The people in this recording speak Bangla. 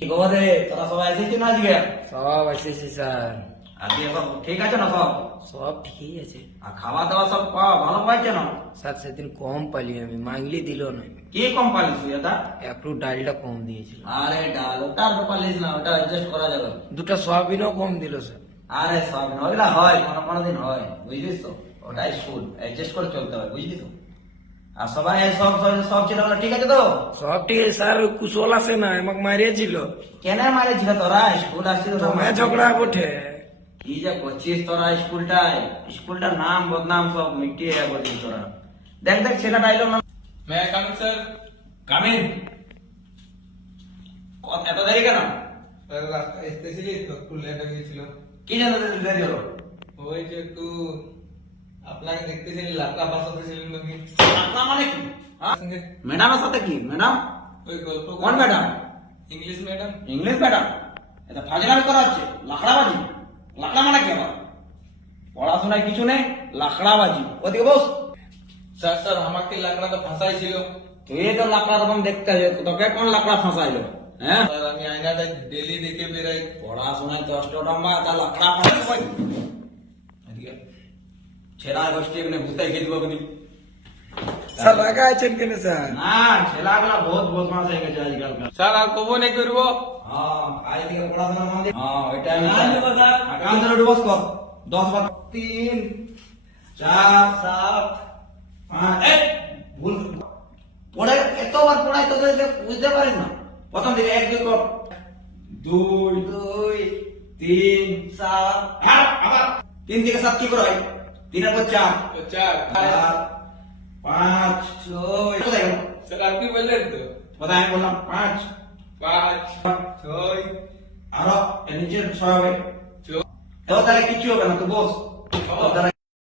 কি খবর রে, তোরা সবাই এসেছিস না আজকে? সব এসেছি স্যার। আজকে সব ঠিক আছে না সব? সব ঠিকই আছে আর খাওয়া দাওয়া সব ভালো পাইছে না? স্যার। সেদিন কম পালি আমি, মাইলি দিল না। কি কম পালিস তুই এটা? একটু ডালটা কম দিয়েছিল। আরে ডাল ওটার তো পালিস না, ওটা অ্যাডজাস্ট করা যাবে। দুটা সয়াবিনও কম দিল স্যার। আরে সব ওইগুলা হয়, কোনো কোনো দিন হয়, বুঝলিস তো? ওটা স্কুল, অ্যাডজাস্ট করে চলতে হয়, বুঝলি তো? আর সবাই সব সব সব ছেলেগুলো ঠিক আছে তো? সব ঠিক আছে স্যার। কুশল আসে না, আমাকে মারিয়েছিল। কেন মারেছিল তোরা? স্কুল আসছিল তো তোমায় ঝগড়া বটে। কি যে করছিস তোরা স্কুলটায়? স্কুলটার নাম বদনাম সব মিটিয়ে করছিস তোরা। দেখ দেখ ছেলেটা আইলো না। May I coming sir? Come in. এত দেরি কেন? স্যার রাস্তায় এসেছিলি তো একটু লেট হয়ে গেছিল। কি জানো দেরি হলো? ওই যে একটু আপনাকে দেখতেছিলি, লাকড়া বাসাতে ছিলেন নাকি? আপনার মানে কি? হ্যাঁ? সঙ্গে ম্যাডামের সাথে কি? ম্যাডাম? ওই গল্প কোন madam? English madam. English madam? এটা ফাজলামি করা হচ্ছে। লাকড়াবাজি। লাকড়া মানে কি আবার? পড়াশোনায় কিছু নেই, লাকড়াবাজি। ওদিকে বস। স্যার স্যার আমাকে লাকড়াটা ফাঁসাইছিল। তুই তো লাকড়া তখন দেখতে হবে, তোকে কোন লাকড়া ফাঁসাইলো? হ্যাঁ? স্যার আমি আয়নাটা ডেলি দেখে বেরাই। পড়াশোনায় কষ্ট লম্বা, তা লাকড়া ফাঁসাই। এদিকে ছেড়া গোষ্ঠী এখানে ভূতাই খেয়ে দিব বুঝি। স্যার রাগা আছেন কেন স্যার? না, ছেলেগুলা বহুত বদমাশ হয়ে গেছে আজকালকার। স্যার আর কবো নেই করবো। হ্যাঁ, আজ থেকে পড়াশোনা মন দিয়ে। হ্যাঁ, ওইটাই আমি না, চাই। না, না। আগাম ধরে উঠে বস কর। 10 বার 3 4 7 5 এক ভুল পড়ে এতবার পড়াই তোদের বুঝতে পারিস না। প্রথম থেকে 1 2 কর। 2 2 3 7 আবার 3 থেকে 7 কি করে হয়? 3 এর পর 4 4 5 6 কোথায় গেল? স্যার আপনি বললেন তো কোথায় আমি বললাম 5 5 6 আরো এর নিচে 6 হবে। 6 তো তাহলে কিছু হবে না, তো বস। তোর দ্বারা